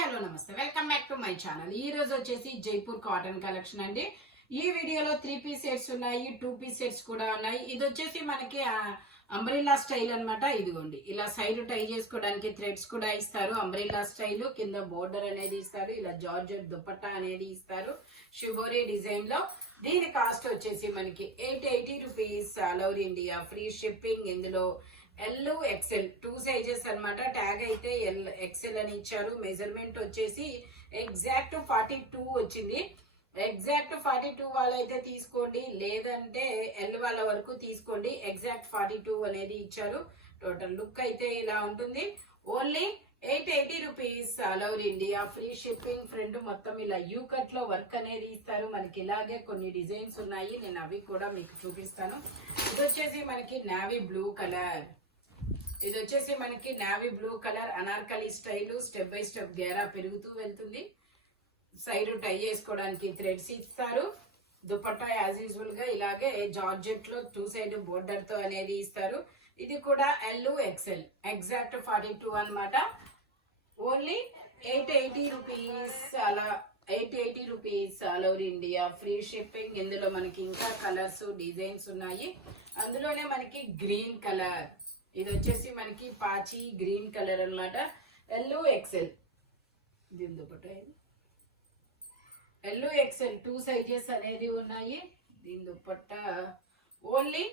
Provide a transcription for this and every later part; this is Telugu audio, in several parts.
హలో నమస్తే, welcome back to my channel. ఈ రోజు వచ్చేసి జైపూర్ కాటన్ కలెక్షన్ అండి. ఈ వీడియోలో 3 పీస్ సెట్స్ ఉన్నాయి, 2 పీస్ సెట్స్ కూడా ఉన్నాయి. ఇది వచ్చేసి మనకి అంబ్రెల్లా స్టైల్ అన్నమాట. ఇదిగోండి, ఇలా సైడ్ టై చేసుకోవడానికి థ్రెడ్స్ కూడా ఇస్తారు. అంబ్రెల్లా స్టైల్ కింద బోర్డర్ అనేది ఇస్తారు. ఇలా జార్జెట్ దుపట్టా అనేది ఇస్తారు షిబోరి డిజైన్ లో. దీని కాస్ట్ వచ్చేసి మనకి 880 rupees all over India, free shipping. ఇందులో ఎల్ ఎక్సెల్ 2 సైజెస్ అన్నమాట. ట్యాగ్ అయితే ఎల్ ఎక్సెల్ అని ఇచ్చారు. మెజర్మెంట్ వచ్చేసి ఎగ్జాక్ట్ 42 వచ్చింది. ఎగ్జాక్ట్ 42 వాళ్ళైతే తీసుకోండి, లేదంటే ఎల్ వాళ్ళ వరకు తీసుకోండి. ఎగ్జాక్ట్ 42 అనేది ఇచ్చారు. టోటల్ లుక్ అయితే ఇలా ఉంటుంది. Only 880 rupees all over India, free shipping. Front మొత్తం ఇలా యూ కట్ లో వర్క్ అనేది ఇస్తారు. మనకి ఇలాగే కొన్ని డిజైన్స్ ఉన్నాయి, నేను అవి కూడా మీకు చూపిస్తాను. ఇది వచ్చేసి మనకి నావీ బ్లూ కలర్. ఇది వచ్చేసి మనకి navy blue colour Anarkali style. Step by step గేరా పెరుగుతూ వెళ్తుంది. సైడ్ టై చేసుకోవడానికి థ్రెడ్స్ ఇస్తారు. దుపట్టా యాజ్ యూజువల్ గా ఇలాగే జార్జెట్ లో 2 సైడ్ బోర్డర్ తో అనేది ఇస్తారు. ఇది కూడా ఎల్ ఎక్సెల్, ఎగ్జాక్ట్ 42 అన్నమాట. ఓన్లీ 880 రూపీస్, అలా 880 rupees all over India, free shipping. ఇందులో మనకి ఇంకా కలర్స్ డిజైన్స్ ఉన్నాయి. అందులోనే మనకి గ్రీన్ కలర్, ఇది వచ్చేసి మనకి పాచి గ్రీన్ కలర్ అన్నమాట. ఎల్ ఎక్సెల్, దీని దుపట్టా ఎల్ ఎక్సెల్ 2 సైజెస్ అనేది ఉన్నాయి. దీని dupatta only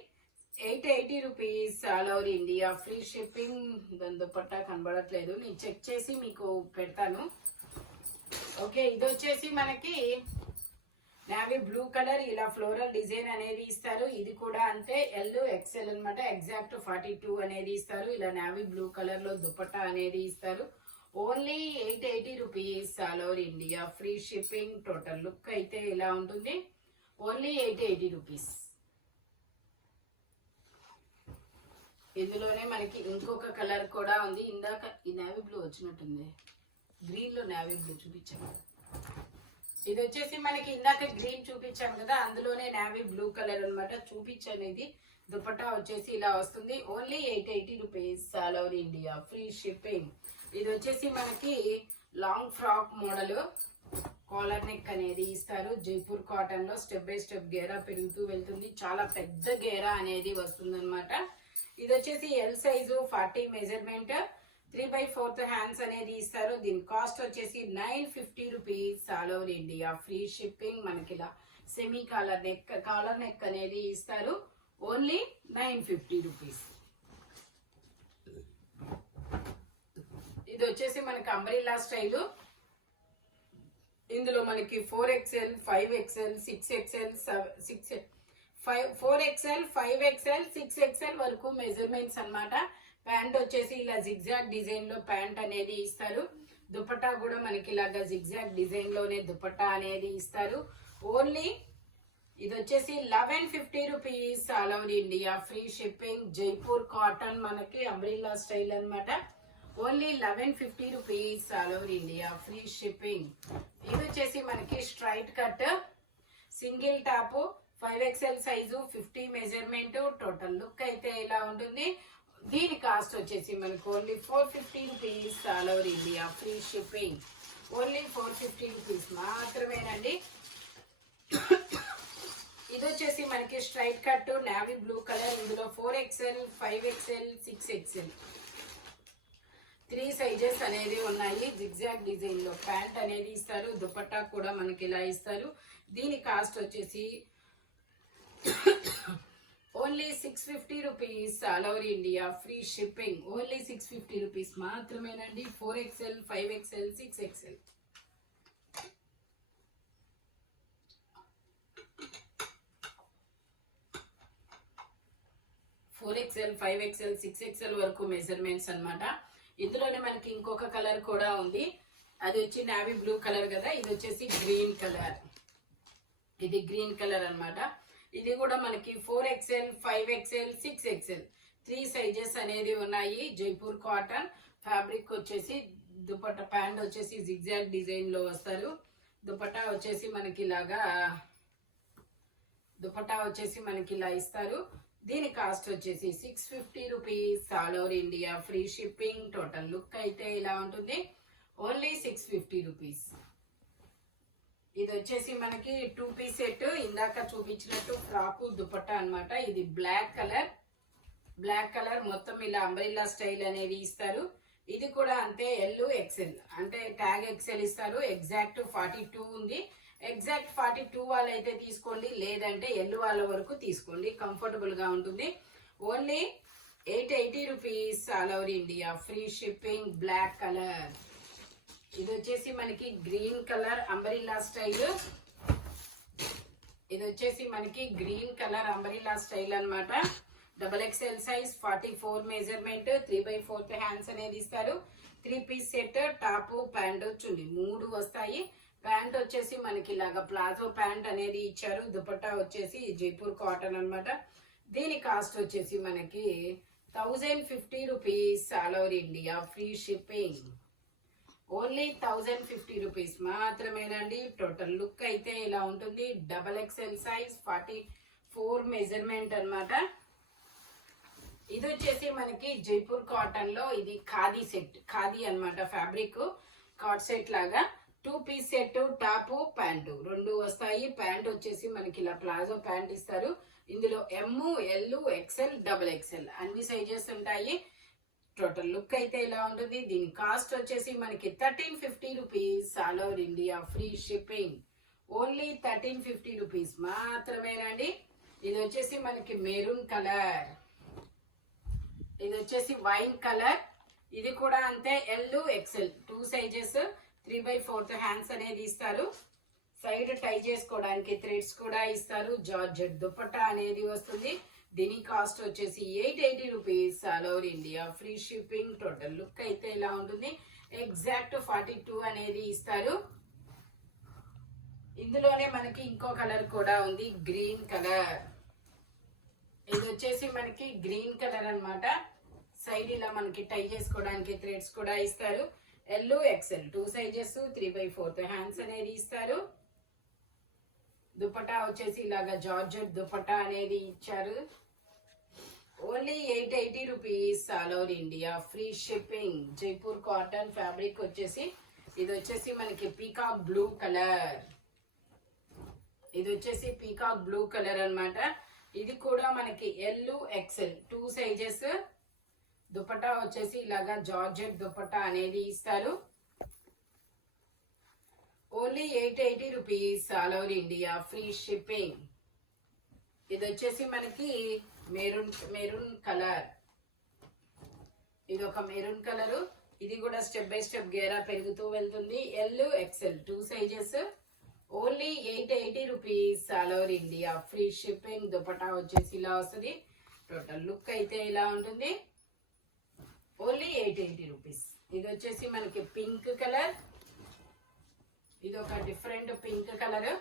880 rupees all over India, free shipping. దాని దుపట్టా కనబడట్లేదు, నేను చెక్ చేసి మీకు పెడతాను. ఓకే, ఇది వచ్చేసి మనకి నావీ బ్లూ కలర్, ఇలా ఫ్లోరల్ డిజైన్ అనేది ఇస్తారు. ఇది కూడా అంతే ఎల్ ఎక్సెల్ అన్నమాట. ఎగ్జాక్ట్ 42 అనేది ఇస్తారు. ఇలా నావీ బ్లూ కలర్ లో దుపట్టా అనేది ఇస్తారు. Only 880 rupees all over India, free shipping. Total look అయితే ఇలా ఉంటుంది. Only 880 rupees. ఇందులోనే మనకి ఇంకొక కలర్ కూడా ఉంది. ఇందాక ఈ నావీ బ్లూ వచ్చినట్టుంది, గ్రీన్ లో నావీ బ్లూ చూపించాము. ఇది వచ్చేసి మనకి ఇందాక గ్రీన్ చూపించాం కదా, అందులోనే నావీ బ్లూ కలర్ అన్నమాట. చూపించాను. ఇది దుపట్టా వచ్చేసి ఇలా వస్తుంది. Only 880 rupees all over India, free shipping. ఇది వచ్చేసి మనకి long frock model, collar neck అనేది ఇస్తారు. జైపూర్ కాటన్ లో స్టెప్ బై స్టెప్ గేరా పెరుగుతూ వెళ్తుంది. చాలా పెద్ద గేరా అనేది వస్తుంది అనమాట. ఇది వచ్చేసి ఎల్ సైజు, 40 మెజర్మెంట్, 3/4 హ్యాండ్స్ అనేది ఇస్తారు. దీని కాస్ట్ వచ్చేసి 950 rupees all over India, free shipping. మనకి ఇలా సెమీ కాలర్ నెక్ అనేది ఇస్తారు. Only 950 rupees. ఇది వచ్చేసి మనకి అంబ్రెల్లా స్టైల్. ఇందులో మనకి 4XL, 5XL, 6XL, 4XL, 5XL, 6XL వరకు మెజర్మెంట్స్ అన్నమాట. ప్యాంట్ వచ్చేసి ఇలా జిగ్జాగ్ డిజైన్ లో ప్యాంట్ అనేది ఇస్తారు. దుపట్టా కూడా మనకి ఇలాగా జిగ్జాగ్ డిజైన్ లోనే దుపట్టా అనేది ఇస్తారు. ఓన్లీ ఇది వచ్చేసి 1150 rupees all over India, free shipping. Jaipur cotton మనకి అంబ్రెల్లా స్టైల్ అన్నమాట. Only 1150 rupees all over India, free shipping. ఇది వచ్చేసి మనకి straight cut single top, 5XL size, 50 measurement. Total look అయితే ఇలా ఉంటుంది. దీని కాస్ట్ వచ్చేసి మనకు only 450 rupees all over India, free shipping. Only 450 rupees మాత్రమేనండి. ఇది వచ్చేసి మనకి straight cut navy blue colour. ఇందులో 4XL, 5XL, 6XL 3 సైజెస్ అనేది ఉన్నాయి. జిగ్జాగ్ డిజైన్ లో ప్యాంట్ అనేది ఇస్తారు. దుపట్టా కూడా మనకి ఇలా ఇస్తారు. దీని కాస్ట్ వచ్చేసి only 650 rupees all over India, free shipping. Only 650 rupees మాత్రమేనండి. 4XL, 5XL, 6XL. XL, 5XL, 6XL వరకు మెజర్మెంట్స్ అన్నమాట. ఇందులోనే మనకి ఇంకొక కలర్ కూడా ఉంది. అది వచ్చి నావీ బ్లూ కలర్ కదా, ఇది వచ్చేసి గ్రీన్ కలర్. ఇది గ్రీన్ కలర్ అన్నమాట. ఇది కూడా మనకి 4XL, 5XL, 6XL 3 సైజెస్ అనేది ఉన్నాయి. జైపూర్ కాటన్ ఫ్యాబ్రిక్ వచ్చేసి దుపట్టా, ప్యాంట్ వచ్చేసి జిగ్జాగ్ డిజైన్ లో వస్తారు. దుపట్టా వచ్చేసి మనకి ఇలాగా ఇలా ఇస్తారు. దీని కాస్ట్ వచ్చేసి 650 rupees all over India, free shipping. Total look అయితే ఇలా ఉంటుంది. Only 650 rupees. ఇది వచ్చేసి మనకి 2 పీస్ సెట్. ఇందాక చూపించినట్టు ఫ్రాకు దుపట్టా అన్నమాట. ఇది బ్లాక్ కలర్ మొత్తం ఇలా అంబ్రెల్లా స్టైల్ అనేది ఇస్తారు. ఇది కూడా అంతే, ఎల్ ఎక్సెల్ అంటే ట్యాగ్ ఎక్సెల్ ఇస్తారు. ఎగ్జాక్ట్ 42 ఉంది. ఎగ్జాక్ట్ 42 వాళ్ళైతే తీసుకోండి, లేదంటే ఎల్ వాళ్ళ వరకు తీసుకోండి, కంఫర్టబుల్ గా ఉంటుంది. Only 880 rupees all over India, free shipping. Black colour. ఇది వచ్చేసి మనకి గ్రీన్ కలర్ అంబ్రెల్లా స్టైల్. ఇది వచ్చేసి మనకి గ్రీన్ కలర్ అంబ్రెల్లా స్టైల్ అన్నమాట. XXL సైజ్, 44 మెజర్మెంట్, 3/4 హ్యాండ్స్ అనేది ఇస్తారు. 3 పీస్ సెట్, టాప్ ప్యాంట్ చున్నీ 3 వస్తాయి. ప్యాంట్ వచ్చేసి మనకి ఇలాగా ప్లాజో ప్యాంట్ అనేది ఇచ్చారు. దుపట్టా వచ్చేసి జైపూర్ కాటన్ అన్నమాట. దీని కాస్ట్ వచ్చేసి మనకి 1050 rupees all over India, free shipping. Only 1050 rupees మాత్రమేనండి. టోటల్ లుక్ అయితే ఇలా ఉంటుంది. XXL సైజ్, 44 మెజర్మెంట్ అన్నమాట. ఇది వచ్చేసి మనకి జైపూర్ కాటన్ లో ఇది ఖాదీ సెట్, ఖాదీ అన్నమాట. ఫ్యాబ్రిక్ కాట్ సెట్ లాగా 2 పీస్ సెట్, టాప్ ప్యాంటు 2 వస్తాయి. ప్యాంట్ వచ్చేసి మనకి ఇలా ప్లాజో ప్యాంట్ ఇస్తారు. ఇందులో M, L, XL, XXL అన్ని సైజెస్ ఉంటాయి. టోటల్ లుక్ అయితే ఇలా ఉంటుంది. దీని కాస్ట్ వచ్చేసి మనకి 1350 rupees all over India, free shipping. Only 1350 rupees మాత్రమేనండి. ఇది వచ్చేసి మనకి మెరూన్ కలర్, ఇది వచ్చేసి వైన్ కలర్. ఇది కూడా అంతే, ఎల్ ఎక్సెల్ 2 సైజెస్, 3/4 హ్యాండ్స్ అనేది ఇస్తారు. సైడ్ టై చేసుకోవడానికి థ్రెడ్స్ కూడా ఇస్తారు. జార్జెట్ దుపట్టా అనేది వస్తుంది. దీని కాస్ట్ వచ్చేసి 880 rupees all over India, free shipping. Total look అయితే ఇలా ఉంటుంది. ఎగ్జాక్ట్ 42 అనేది ఇస్తారు. ఇందులోనే మనకి ఇంకో కలర్ కూడా ఉంది, గ్రీన్ కలర్. ఇది వచ్చేసి మనకి గ్రీన్ కలర్ అన్నమాట. సైడ్ ఇలా మనకి టై చేసుకోవడానికి థ్రెడ్స్ కూడా ఇస్తారు. ఎల్ ఎక్సెల్ 2 సైజెస్, 3/4 హ్యాండ్స్ అనేది ఇస్తారు. దుపట్టా వచ్చేసి ఇలాగా జార్జెట్ దుపట్టా అనేది ఇచ్చారు. Only 880 rupees all over India, free shipping. Jaipur cotton fabric వచ్చేసి ఇది వచ్చేసి మనకి పీకాక్ బ్లూ కలర్. ఇది వచ్చేసి పీకాక్ బ్లూ కలర్ అన్నమాట. ఇది కూడా మనకి ఎల్ ఎక్సెల్ 2 సైజెస్. దుపట్టా వచ్చేసి ఇలాగా జార్జెట్ దుపట్టా అనేది ఇస్తారు. Only 880 rupees all over India, free shipping. ఇది వచ్చేసి మనకి మెరూన్ కలర్. ఇది ఒక మెరూన్ కలర్. ఇది కూడా స్టెప్ బై స్టెప్ గేరా పెరుగుతూ వెళ్తుంది. L XL 2 sizes. Only 880 rupees all over India, free shipping. Dupatta వచ్చేసి ఇలా వస్తుంది. టోటల్ లుక్ అయితే ఇలా ఉంటుంది. Only 880 rupees. ఇది వచ్చేసి మనకి పింక్ కలర్. ఇది ఒక డిఫరెంట్ పింక్ కలర్.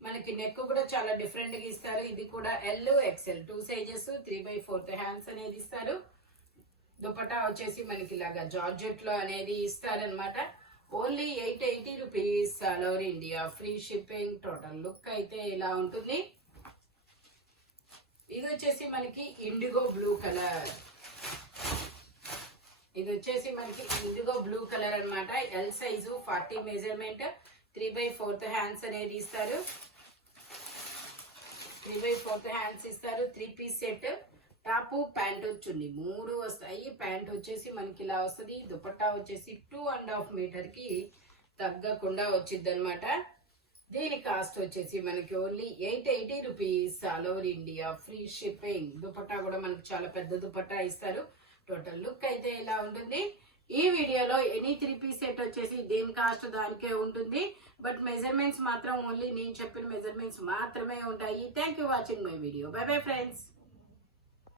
మనకి నెక్ కూడా చాలా డిఫరెంట్ గా ఇస్తారు. ఇది కూడా ఎల్ ఎక్సెల్ 2 సైజెస్, 3/4 హ్యాండ్స్ అనేది ఇస్తారు. దుపట్టా వచ్చేసి మనకి ఇలాగా జార్జెట్ లో అనేది ఇస్తారనమాట. Only 880 rupees all over India, free shipping. Total look అయితే ఇలా ఉంటుంది. ఇది వచ్చేసి మనకి ఇండిగో బ్లూ కలర్. ఇది వచ్చేసి మనకి ఇండిగో బ్లూ కలర్ అన్నమాట. ఎల్ సైజు, 40 మెజర్మెంట్, 3/4 హ్యాండ్స్ అనేది ఇస్తారు. 3/4 హ్యాండ్స్ ఇస్తారు. 3 పీస్ సెట్, టాప్ ప్యాంట్ చున్నీ 3 వస్తాయి. ప్యాంట్ వచ్చేసి మనకి ఇలా వస్తుంది. దుపట్టా వచ్చేసి 2.5 మీటర్ కి తగ్గకుండా వచ్చింది అనమాట. దీని కాస్ట్ వచ్చేసి మనకి only 880 rupees all over India, free shipping. Dupatta కూడా మనకి చాలా పెద్ద దుపట్టా ఇస్తారు. టోటల్ లుక్ అయితే ఇలా ఉంటుంది. ఈ వీడియోలో ఎనీ 3 పీస్ సెట్ వచ్చేసి దేని కాస్ట్ దానికే ఉంటుంది. బట్ మెజర్మెంట్స్ మాత్రం ఓన్లీ నేను చెప్పిన మెజర్మెంట్స్ మాత్రమే ఉంటాయి. Thank you watching my video. By bye friends.